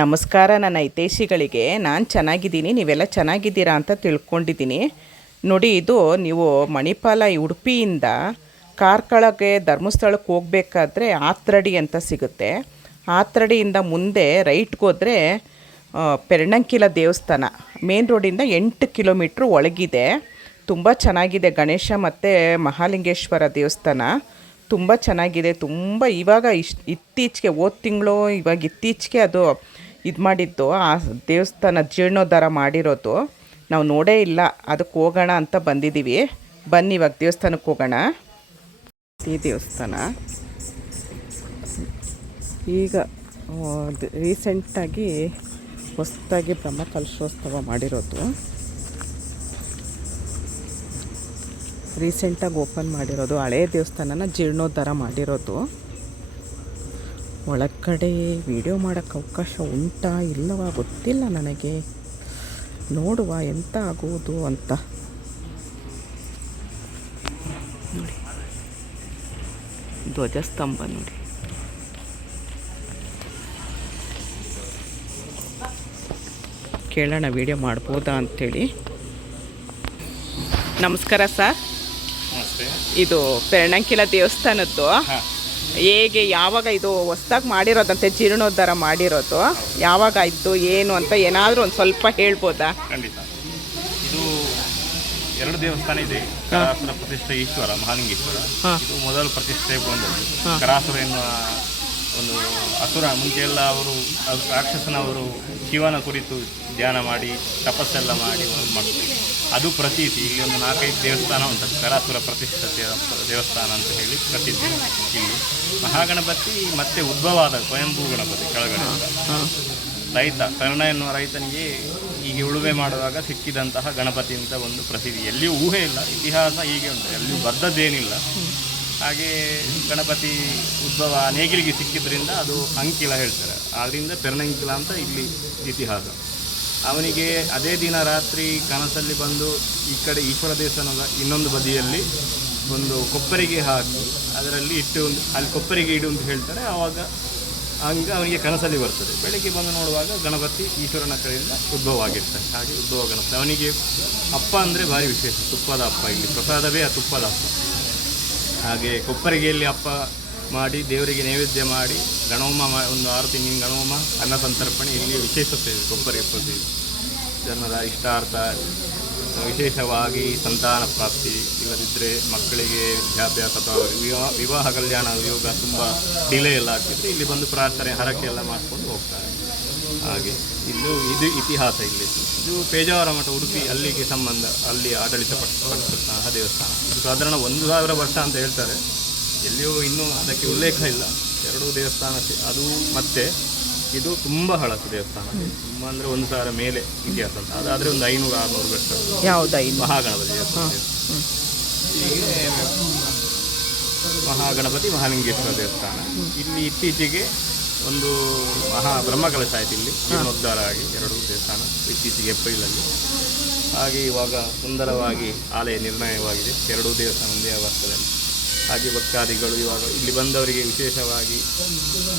ನಮಸ್ಕಾರ ನನ್ನ ಹಿತೈಷಿಗಳಿಗೆ. ನಾನು ಚೆನ್ನಾಗಿದ್ದೀನಿ, ನೀವೆಲ್ಲ ಚೆನ್ನಾಗಿದ್ದೀರಾ ಅಂತ ತಿಳ್ಕೊಂಡಿದ್ದೀನಿ. ನೋಡಿ, ಇದು ನೀವು ಮಣಿಪಾಲ ಉಡುಪಿಯಿಂದ ಕಾರ್ಕಳಕ್ಕೆ ಧರ್ಮಸ್ಥಳಕ್ಕೆ ಹೋಗಬೇಕಾದ್ರೆ ಆತ್ರಡಿ ಅಂತ ಸಿಗುತ್ತೆ. ಆತ್ರಡಿಯಿಂದ ಮುಂದೆ ರೈಟ್ಗೆ ಹೋದರೆ ಪೆರ್ಣಂಕಿಲ ದೇವಸ್ಥಾನ. ಮೇನ್ ರೋಡಿಂದ ಎಂಟು ಕಿಲೋಮೀಟ್ರ್ ಒಳಗಿದೆ. ತುಂಬ ಚೆನ್ನಾಗಿದೆ ಗಣೇಶ ಮತ್ತು ಮಹಾಲಿಂಗೇಶ್ವರ ದೇವಸ್ಥಾನ. ತುಂಬ ಚೆನ್ನಾಗಿದೆ. ತುಂಬ ಇವಾಗ ಇಷ್ಟು ಇತ್ತೀಚೆಗೆ, ಹೋದ ತಿಂಗಳು ಇವಾಗ ಇತ್ತೀಚೆಗೆ ಅದು ಇದು ಮಾಡಿದ್ದು, ಆ ದೇವಸ್ಥಾನ ಜೀರ್ಣೋದ್ಧಾರ ಮಾಡಿರೋದು. ನಾವು ನೋಡೇ ಇಲ್ಲ ಅದಕ್ಕೆ ಹೋಗೋಣ ಅಂತ ಬಂದಿದ್ದೀವಿ ಬನ್ನಿ ಇವಾಗ ದೇವಸ್ಥಾನಕ್ಕೆ ಹೋಗೋಣ. ಈ ದೇವಸ್ಥಾನ. ಈಗ ರೀಸೆಂಟಾಗಿ ಹೊಸದಾಗಿ ಬ್ರಹ್ಮಕಲಶೋತ್ಸವ ಮಾಡಿರೋದು. ರೀಸೆಂಟಾಗಿ ಓಪನ್ ಮಾಡಿರೋದು ಹಳೆಯ ದೇವಸ್ಥಾನನ ಜೀರ್ಣೋದ್ಧಾರ ಮಾಡಿರೋದು. ಒಳಗಡೆ ವಿಡಿಯೋ ಮಾಡೋಕ್ಕೆ ಅವಕಾಶ ಉಂಟಾ ಇಲ್ಲವಾ ಗೊತ್ತಿಲ್ಲ ನನಗೆ. ನೋಡುವ ಎಂತ ಆಗುವುದು ಅಂತ. ನೋಡಿ. ಧ್ವಜಸ್ತಂಭ ನೋಡಿ. ಕೇಳೋಣ, ವಿಡಿಯೋ ಮಾಡ್ಬೋದಾ ಅಂಥೇಳಿ ನಮಸ್ಕಾರ ಸರ್. ಇದು ಪೆರ್ಣಂಕಿಲ ದೇವಸ್ಥಾನದ್ದು. ಹೇಗೆ ಯಾವಾಗ ಇದು ಹೊಸ್ದಾಗಿ ಮಾಡಿರೋದಂತೆ ಜೀರ್ಣೋದ್ಧಾರ ಮಾಡಿರೋದು ಯಾವಾಗ ಆಯಿತು ಏನು ಅಂತ ಏನಾದರೂ ಒಂದು ಸ್ವಲ್ಪ ಹೇಳ್ಬೋದಾ? ಖಂಡಿತ. ಇದು ಎರಡು ದೇವಸ್ಥಾನ ಇದೆ. ಕರಾಸುರ ಪ್ರತಿಷ್ಠೆ ಈಶ್ವರ ಮಹಾಲಿಂಗೇಶ್ವರ. ಇದು ಮೊದಲು ಪ್ರತಿಷ್ಠೆ ಬಂದದ್ದು. ಕರಾಸುರ ಎನ್ನುವ ಒಂದು ಅಸುರ ಮುಂಚೆಯೆಲ್ಲ ಅವರು ರಾಕ್ಷಸನವರು ಶಿವನ ಕುರಿತು ಧ್ಯಾನ ಮಾಡಿ, ತಪಸ್ಸೆಲ್ಲ ಮಾಡಿ ಮಾಡ್ತಾರೆ. ಅದು ಪ್ರತೀತಿ. ಇಲ್ಲಿ ಒಂದು ನಾಲ್ಕೈದು ದೇವಸ್ಥಾನ ಉಂಟು. ಕರಾಸುರ ಪ್ರತಿಷ್ಠಿತ ದೇವಸ್ಥಾನ ಅಂತ ಹೇಳಿ ಪ್ರಸಿದ್ಧಿ ಇಲ್ಲಿ ಮಹಾಗಣಪತಿ ಮತ್ತೆ ಉದ್ಭವಾದ ಸ್ವಯಂಭೂ ಗಣಪತಿ ಕೆಳಗಡೆ. ರೈತ, ಕರ್ಣ ಎನ್ನುವ ರೈತನಿಗೆ ಹೀಗೆ ಉಳುಮೆ ಮಾಡುವಾಗ ಸಿಕ್ಕಿದಂತಹ ಗಣಪತಿ ಅಂತ ಒಂದು ಪ್ರಸಿದ್ಧಿ ಎಲ್ಲಿಯೂ ಊಹೆ ಇಲ್ಲ. ಇತಿಹಾಸ ಹೀಗೆ ಉಂಟು. ಎಲ್ಲಿಯೂ ಬದ್ದದ್ದೇನಿಲ್ಲ ಹಾಗೆ ಗಣಪತಿ ಉದ್ಭವ ನೇಗಿಲಿಗೆ ಸಿಕ್ಕಿದ್ರಿಂದ ಅದು ಅಂಕಿಲ ಹೇಳ್ತಾರೆ. ಆದ್ದರಿಂದ ಪೆರ್ನಂಕಿಲ ಅಂತ ಇಲ್ಲಿ ಇತಿಹಾಸ. ಅವನಿಗೆ ಅದೇ ದಿನ ರಾತ್ರಿ ಕನಸಲ್ಲಿ ಬಂದು ಈ ಕಡೆ ಈಶ್ವರ ದೇವಸ್ಥಾನದ ಇನ್ನೊಂದು ಬದಿಯಲ್ಲಿ ಒಂದು ಕೊಪ್ಪರಿಗೆ ಹಾಕಿ ಅದರಲ್ಲಿ ಇಟ್ಟು ಒಂದು, ಅಲ್ಲಿ ಕೊಪ್ಪರಿಗೆ ಇಡು ಅಂತ ಹೇಳ್ತಾರೆ. ಆವಾಗ ಹಂಗ ಅವನಿಗೆ ಕನಸಲ್ಲಿ ಬರ್ತದೆ. ಬೆಳಗ್ಗೆ ಬಂದು ನೋಡುವಾಗ ಗಣಪತಿ ಈಶ್ವರನ ಕಡೆಯಿಂದ ಉದ್ಭವ ಆಗಿರ್ತಾನೆ ಹಾಗೆ ಉದ್ಭವ ಗಣಪತಿ. ಅವನಿಗೆ ಅಪ್ಪ ಅಂದರೆ ಭಾರಿ ವಿಶೇಷ. ತುಪ್ಪದ ಅಪ್ಪ ಇಲ್ಲಿ. ಪ್ರಸಾದವೇ ಆ ತುಪ್ಪದ ಅಪ್ಪ. ಹಾಗೆ ಕೊಪ್ಪರಿಗೆಯಲ್ಲಿ ಅಪ್ಪ ಮಾಡಿ, ದೇವರಿಗೆ ನೈವೇದ್ಯ ಮಾಡಿ ಗಣಹೋಮ ಒಂದು ಆರು ತಿಂಗಳ ಗಣಹೋಮ ಅನ್ನ ಸಂತರ್ಪಣೆ ಇಲ್ಲಿ ವಿಶೇಷತೆ ಕೊಪ್ಪರಿ ಕೊಪ್ಪರಿಗೆ ಸೇವೆ ಜನರ ಇಷ್ಟಾರ್ಥ, ವಿಶೇಷವಾಗಿ ಸಂತಾನ ಪ್ರಾಪ್ತಿ ಇವರಿದ್ದರೆ ಮಕ್ಕಳಿಗೆ ವಿದ್ಯಾಭ್ಯಾಸ ಅಥವಾ ವಿವಾಹ ವಿವಾಹ ಕಲ್ಯಾಣ, ಯೋಗ ತುಂಬ ಡಿಲೇ ಎಲ್ಲ ಆಗ್ತಿದ್ರೆ ಇಲ್ಲಿ ಬಂದು ಪ್ರಾರ್ಥನೆ, ಹರಕೆ ಎಲ್ಲ ಮಾಡ್ಕೊಂಡು ಹೋಗ್ತಾರೆ. ಹಾಗೆ ಇದು ಇದು ಇತಿಹಾಸ ಇಲ್ಲಿ. ಇದು ಪೇಜಾವರ ಮಠ, ಉಡುಪಿ ಅಲ್ಲಿಗೆ ಸಂಬಂಧ, ಅಲ್ಲಿ ಆಡಳಿತ ಪಟ್ಟ ದೇವಸ್ಥಾನ. ಸಾಧಾರಣ ಒಂದು ಸಾವಿರ ವರ್ಷ ಅಂತ ಹೇಳ್ತಾರೆ. ಎಲ್ಲಿಯೂ ಇನ್ನೂ ಅದಕ್ಕೆ ಉಲ್ಲೇಖ ಇಲ್ಲ. ಎರಡು ದೇವಸ್ಥಾನ ಅದು ಮತ್ತೆ ಇದು ತುಂಬ ಹಳತು ದೇವಸ್ಥಾನ ತುಂಬ ಅಂದರೆ ಒಂದು ಸಾವಿರ ಮೇಲೆ ಇತಿಹಾಸ ಅಂತ ಅದಾದರೆ ಒಂದು ಐನೂರು ಆರುನೂರು ವರ್ಷ. ಯಾವುದಾ ಮಹಾಗಣಪತಿ ದೇವಸ್ಥಾನ. ಹೀಗೆ ಮಹಾಗಣಪತಿ ಮಹಾಲಿಂಗೇಶ್ವರ ದೇವಸ್ಥಾನ. ಇಲ್ಲಿ ಇತ್ತೀಚೆಗೆ ಒಂದು ಮಹಾ ಬ್ರಹ್ಮಕಲಶ ಆಯ್ತು ಇಲ್ಲಿ. ಜೀರ್ಣೋದ್ಧಾರ ಆಗಿ ಎರಡು ದೇವಸ್ಥಾನ ಇತ್ತೀಚೆಗೆ ಏಪ್ರಿಲಲ್ಲಿ. ಹಾಗೆ ಇವಾಗ ಸುಂದರವಾಗಿ ಆಲಯ ನಿರ್ಣಯವಾಗಿದೆ ಎರಡೂ ದೇವಸ್ಥಾನ ಒಂದೇ ಆಗುತ್ತದೆ ಹಾಗೆ ಭಕ್ತಾದಿಗಳು ಇವಾಗ ಇಲ್ಲಿ ಬಂದವರಿಗೆ ವಿಶೇಷವಾಗಿ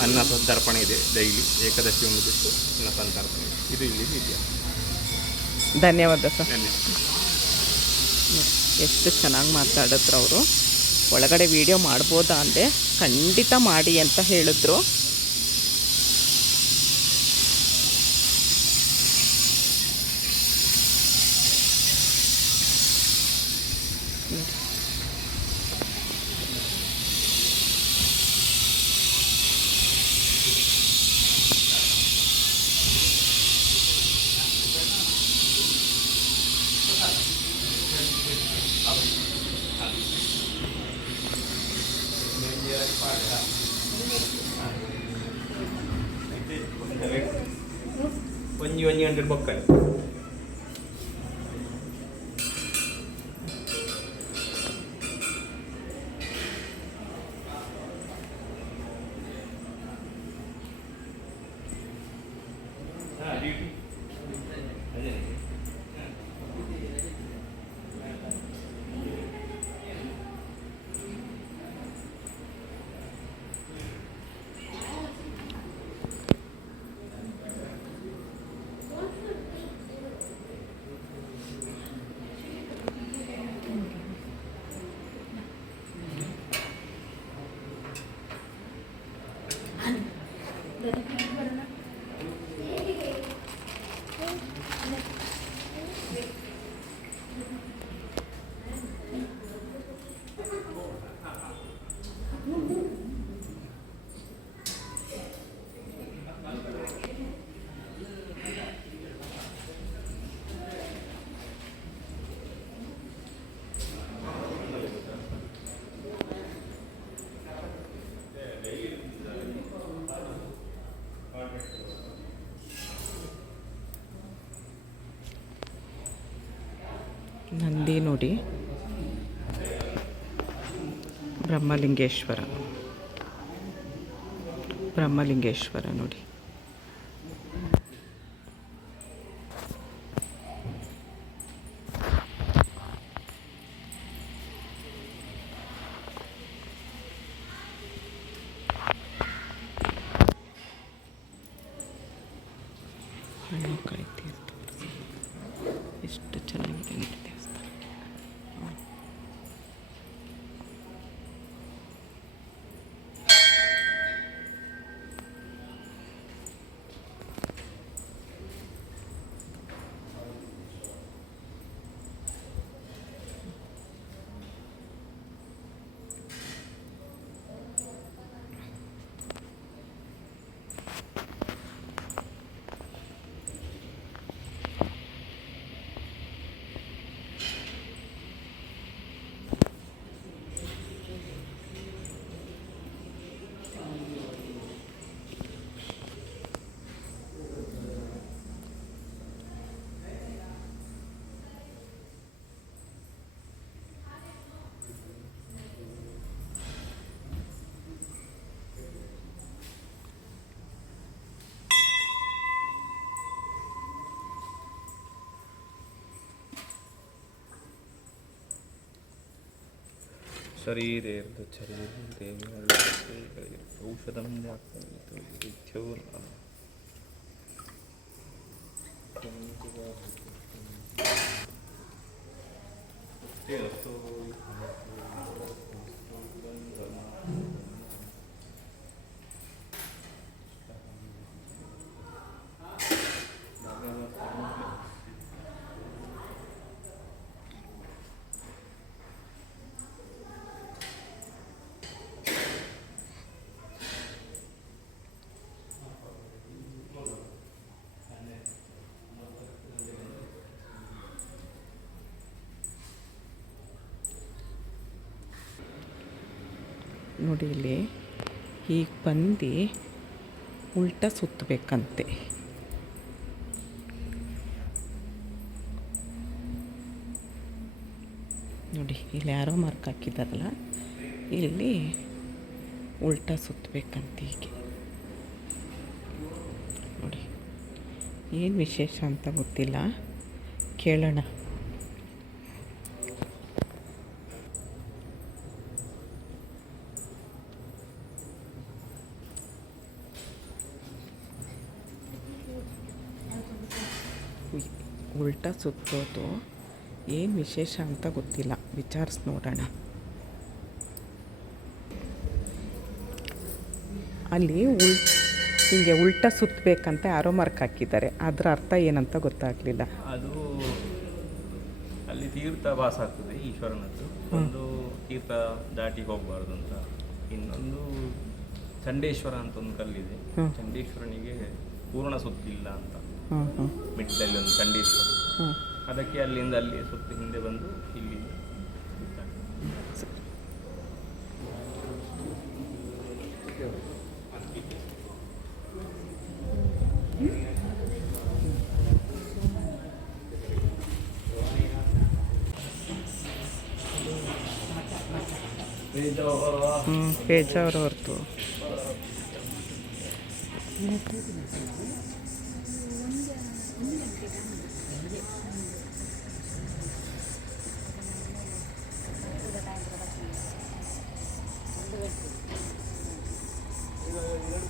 ಅನ್ನ ಸಂತರ್ಪಣೆ ಇದೆ. ಡೈಲಿ ಏಕದಶಿ ಒಂದು ಬಿಟ್ಟು ಅನ್ನ ಸಂತರ್ಪಣೆ ಇದು ಇಲ್ಲಿ ಇದೆಯಾ? ಧನ್ಯವಾದ ಸರ್. ಎಷ್ಟು ಚೆನ್ನಾಗಿ ಮಾತಾಡಿದ್ರು ಅವರು. ಒಳಗಡೆ ವಿಡಿಯೋ ಮಾಡ್ಬೋದಾ ಅಂದೆ. ಖಂಡಿತ ಮಾಡಿ ಅಂತ ಹೇಳಿದ್ರು. ഭയങ്കര പൊക്കല്ലേ ನಂದಿ ನೋಡಿ. ಬ್ರಹ್ಮಲಿಂಗೇಶ್ವರ. ಬ್ರಹ್ಮಲಿಂಗೇಶ್ವರ ನೋಡಿ. ಹಣ್ಣು ಕಾಯಿ ತೀರ್ಥ ಎಷ್ಟು ಚೆನ್ನಾಗಿದೆ ನೋಡಿ ದೇವಸ್ಥಾನ ಶರೀರೆ ಶರೀರೆ ಔಷಧಂ ನೋಡಿ ಇಲ್ಲಿ ಹೀಗೆ ಬಂದು ಉಲ್ಟ ಸುತ್ತಬೇಕಂತೆ. ನೋಡಿ, ಇಲ್ಲಿ ಯಾರೋ ಮಾರ್ಕ್ ಹಾಕಿದಾರಲ್ಲ ಇಲ್ಲಿ ಉಲ್ಟ ಸುತ್ತಬೇಕಂತ ಹೀಗೆ. ನೋಡಿ, ಏನು ವಿಶೇಷ ಅಂತ ಗೊತ್ತಿಲ್ಲ. ಕೇಳೋಣ. ಉಲ್ಟಾ ಸುತ್ತೋದು ಏನು ವಿಶೇಷ ಅಂತ ಗೊತ್ತಿಲ್ಲ. ವಿಚಾರಿಸಿ ನೋಡೋಣ. ಅಲ್ಲಿ ಉಲ್ ಹಿಂಗೆ ಉಲ್ಟಾ ಸುತ್ತಬೇಕಂತ ಯಾರೋ ಮಾರ್ಕ್ ಹಾಕಿದ್ದಾರೆ. ಅದರ ಅರ್ಥ ಏನಂತ ಗೊತ್ತಾಗಲಿಲ್ಲ. ಅದು ಅಲ್ಲಿ ತೀರ್ಥ ವಾಸ ಆಗ್ತದೆ ಈಶ್ವರನದ್ದು ಒಂದು ತೀರ್ಥ ದಾಟಿ ಹೋಗಬಾರ್ದು ಅಂತ. ಇನ್ನೊಂದು ಚಂಡೇಶ್ವರ ಅಂತ ಒಂದು ಕಲ್ಲಿದೆ. ಚಂಡೇಶ್ವರನಿಗೆ ಪೂರ್ಣ ಸುತ್ತಿಲ್ಲ ಅಂತ. ಮಿಡ್ಲಲ್ಲಿ ಒಂದು ಚಂಡಿ ಇತ್ತು ಅದಕ್ಕೆ ಅಲ್ಲಿಂದ ಅಲ್ಲಿ ಸುತ್ತ ಹಿಂದೆ ಬಂದು ಇಲ್ಲಿ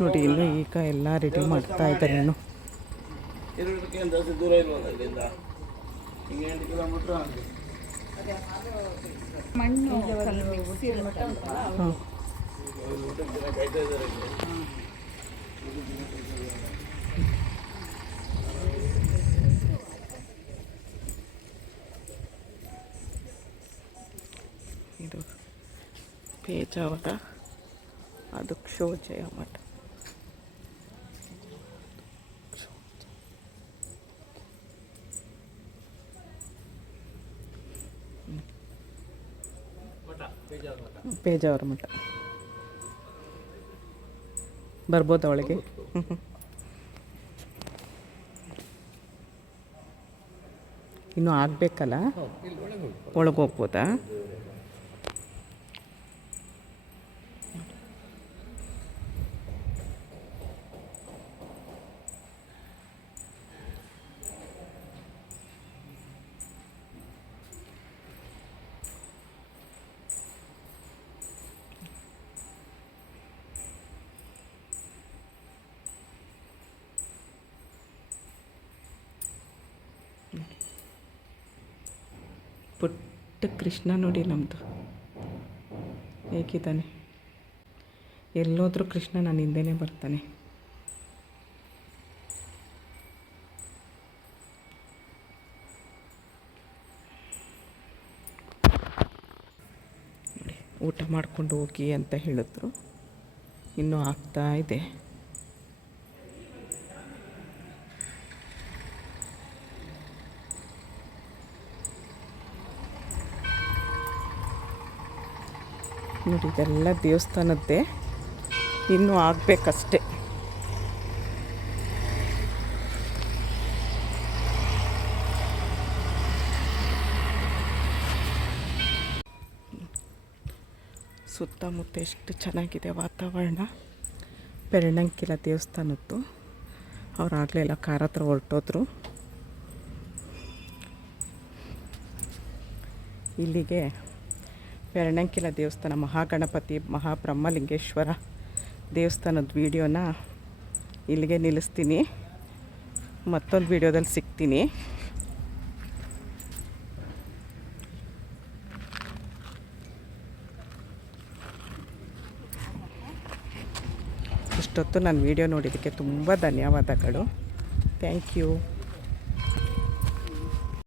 ನೋಡಿ ಇಲ್ಲಿ ಈಗ ಎಲ್ಲ ರೆಡಿ ಮಾಡ್ತಾ ಇದ್ದಾರೆ ಇನ್ನು. ದೂರ ಇಲ್ವಲ್ಲ ಮಣ್ಣು ಹಾಂ ಇದು ಇಲ್ಲಿ ಪೇಜಾವರ ಅದು ಕ್ಷೋಜಯ ಮಠ. ಪೇಜಾವರ ಮಠ. ಬರ್ಬೋದಾ ಅವಳಿಗೆ? ಇನ್ನೂ ಆಗಬೇಕಲ್ಲ? ಒಳಗೆ ಹೋಗ್ಬೋದಾ? ಪುಟ್ಟ ಕೃಷ್ಣ ನೋಡಿ ನಮ್ಮದು ಹೇಗಿದ್ದಾನೆ? ಎಲ್ಲೋದ್ರೂ ಕೃಷ್ಣ ನನ್ನ ಹಿಂದೆನೇ ಬರ್ತಾನೆ. ಊಟ ಮಾಡ್ಕೊಂಡು ಹೋಗಿ ಅಂತ ಹೇಳಿದ್ರು. ಇನ್ನೂ ಆಗ್ತಾ ಇದೆ. ನೋಡಿ, ಇದೆಲ್ಲ ದೇವಸ್ಥಾನದ್ದೇ. ಇನ್ನೂ ಆಗಬೇಕಷ್ಟೆ. ಸುತ್ತಮುತ್ತ ಎಷ್ಟು ಚೆನ್ನಾಗಿದೆ ವಾತಾವರಣ. ಪೆರಣಂಕಿಲ ದೇವಸ್ಥಾನದ್ದು. ಅವ್ರು ಆಗಲೇ ಎಲ್ಲ ಕಾರ್ ಹತ್ರ ಹೊರಟೋದ್ರು. ಇಲ್ಲಿಗೆ ಪೆರಣಂಕಿಲ ದೇವಸ್ಥಾನ ಮಹಾಗಣಪತಿ ಮಹಾಬ್ರಹ್ಮಲಿಂಗೇಶ್ವರ ದೇವಸ್ಥಾನದ ವೀಡಿಯೋನ ಇಲ್ಲಿಗೆ ನಿಲ್ಲಿಸ್ತೀನಿ. ಮತ್ತೊಂದು ವೀಡಿಯೋದಲ್ಲಿ ಸಿಗ್ತೀನಿ. ಇಷ್ಟೊತ್ತು ನಾನು ವೀಡಿಯೋ ನೋಡಿದ್ದಕ್ಕೆ ತುಂಬ ಧನ್ಯವಾದಗಳು. Thank you.